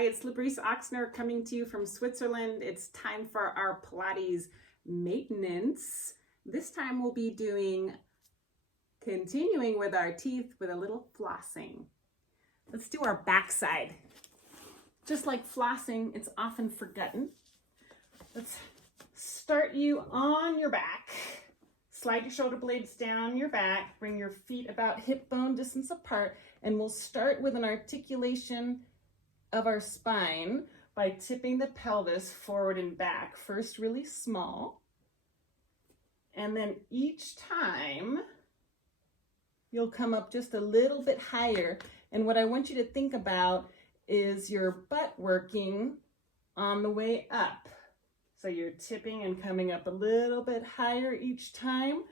Hi, it's LaBriece Oxner coming to you from Switzerland. It's time for our Pilates maintenance. This time we'll be continuing with our teeth with a little flossing. Let's do our backside. Just like flossing, it's often forgotten. Let's start you on your back. Slide your shoulder blades down your back. Bring your feet about hip bone distance apart. And we'll start with an articulation of our spine by tipping the pelvis forward and back. First really small. And then each time you'll come up just a little bit higher. And what I want you to think about is your butt working on the way up. So you're tipping and coming up a little bit higher each time,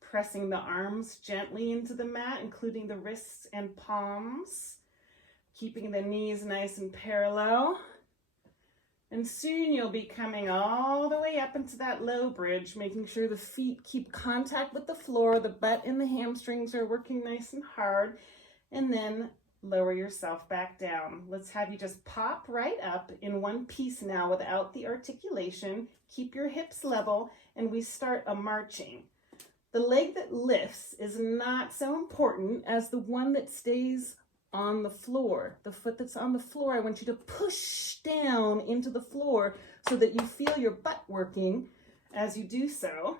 pressing the arms gently into the mat, including the wrists and palms, keeping the knees nice and parallel. And soon you'll be coming all the way up into that low bridge, making sure the feet keep contact with the floor, the butt and the hamstrings are working nice and hard, and then lower yourself back down. Let's have you just pop right up in one piece now without the articulation. Keep your hips level, and we start a marching. The leg that lifts is not so important as the one that stays on the floor. The foot that's on the floor, I want you to push down into the floor so that you feel your butt working as you do so.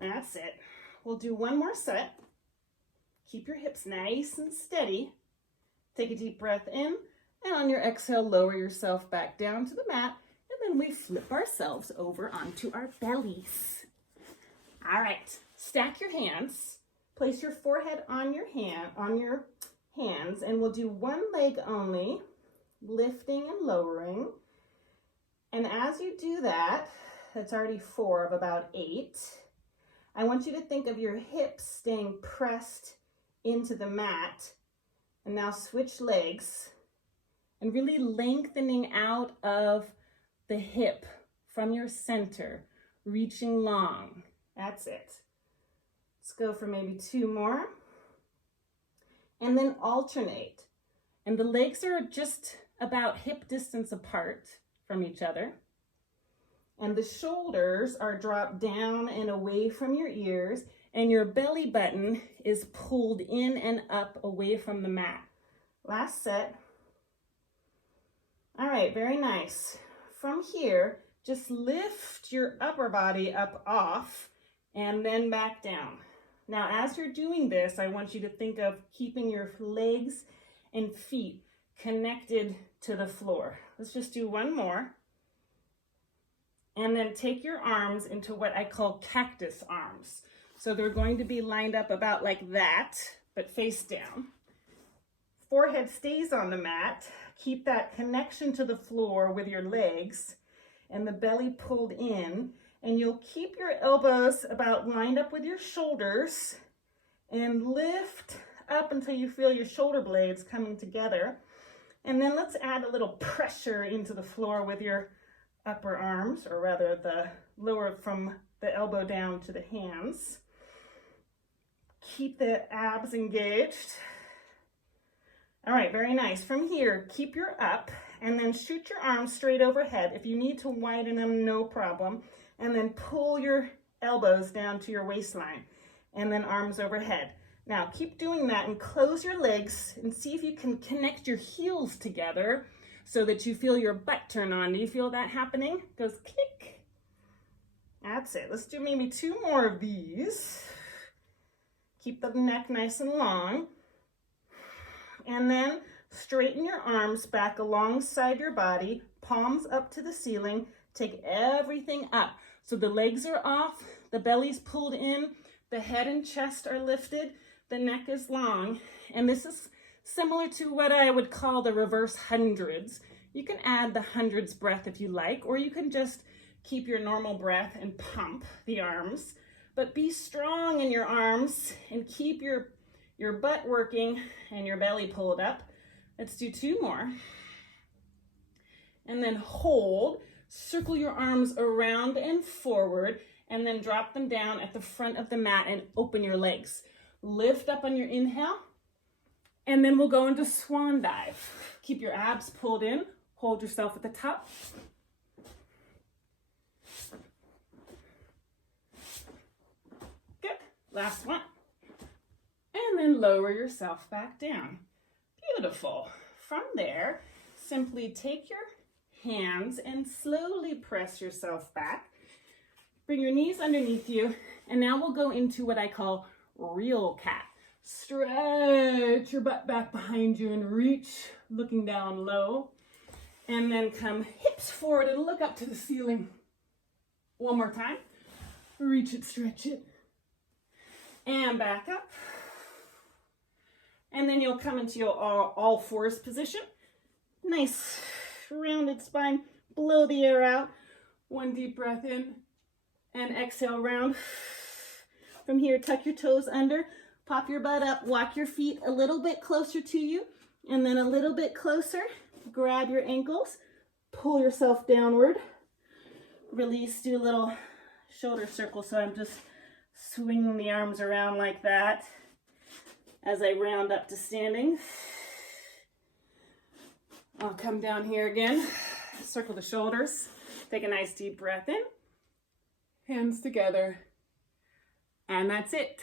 That's it. We'll do one more set. Keep your hips nice and steady. Take a deep breath in, and on your exhale, lower yourself back down to the mat, and then we flip ourselves over onto our bellies. All right, stack your hands. Place your forehead on your hands, and we'll do one leg only, lifting and lowering. And as you do that, that's already 4 of about 8. I want you to think of your hips staying pressed into the mat. And now switch legs and really lengthening out of the hip from your center, reaching long. That's it. Let's go for maybe 2 more. And then alternate. And the legs are just about hip distance apart from each other. And the shoulders are dropped down and away from your ears, and your belly button is pulled in and up away from the mat. Last set. All right, very nice. From here, just lift your upper body up off and then back down. Now, as you're doing this, I want you to think of keeping your legs and feet connected to the floor. Let's just do one more. And then take your arms into what I call cactus arms. So they're going to be lined up about like that, but face down. Forehead stays on the mat. Keep that connection to the floor with your legs and the belly pulled in. And you'll keep your elbows about lined up with your shoulders and lift up until you feel your shoulder blades coming together. And then let's add a little pressure into the floor with your upper arms, or rather the lower from the elbow down to the hands. Keep the abs engaged. All right, very nice. From here, keep your up and then shoot your arms straight overhead. If you need to widen them, no problem. And then pull your elbows down to your waistline and then arms overhead. Now keep doing that and close your legs and see if you can connect your heels together so that you feel your butt turn on. Do you feel that happening? It goes click. That's it. Let's do maybe 2 more of these. Keep the neck nice and long. And then straighten your arms back alongside your body, palms up to the ceiling. Take everything up. So the legs are off, the belly's pulled in, the head and chest are lifted, the neck is long. And this is similar to what I would call the reverse hundreds. You can add the hundreds breath if you like, or you can just keep your normal breath and pump the arms. But be strong in your arms and keep your butt working and your belly pulled up. Let's do 2 more. And then hold. Circle your arms around and forward, and then drop them down at the front of the mat and open your legs. Lift up on your inhale And then we'll go into swan dive. Keep your abs pulled in. Hold yourself at the top. Good. Last one. And then lower yourself back down. Beautiful. From there, simply take your hands and slowly press yourself back. Bring your knees underneath you. And now we'll go into what I call real cat. Stretch your butt back behind you and reach, looking down low. And then come hips forward and look up to the ceiling. One more time. Reach it, stretch it. And back up. And then you'll come into your all fours position. Nice rounded spine. Blow the air out. One deep breath in. And exhale round. From here, tuck your toes under. Pop your butt up. Walk your feet a little bit closer to you. And then a little bit closer. Grab your ankles. Pull yourself downward. Release. Do a little shoulder circle. So I'm just swinging the arms around like that as I round up to standing. I'll come down here again. Circle the shoulders. Take a nice deep breath in. Hands together. And that's it.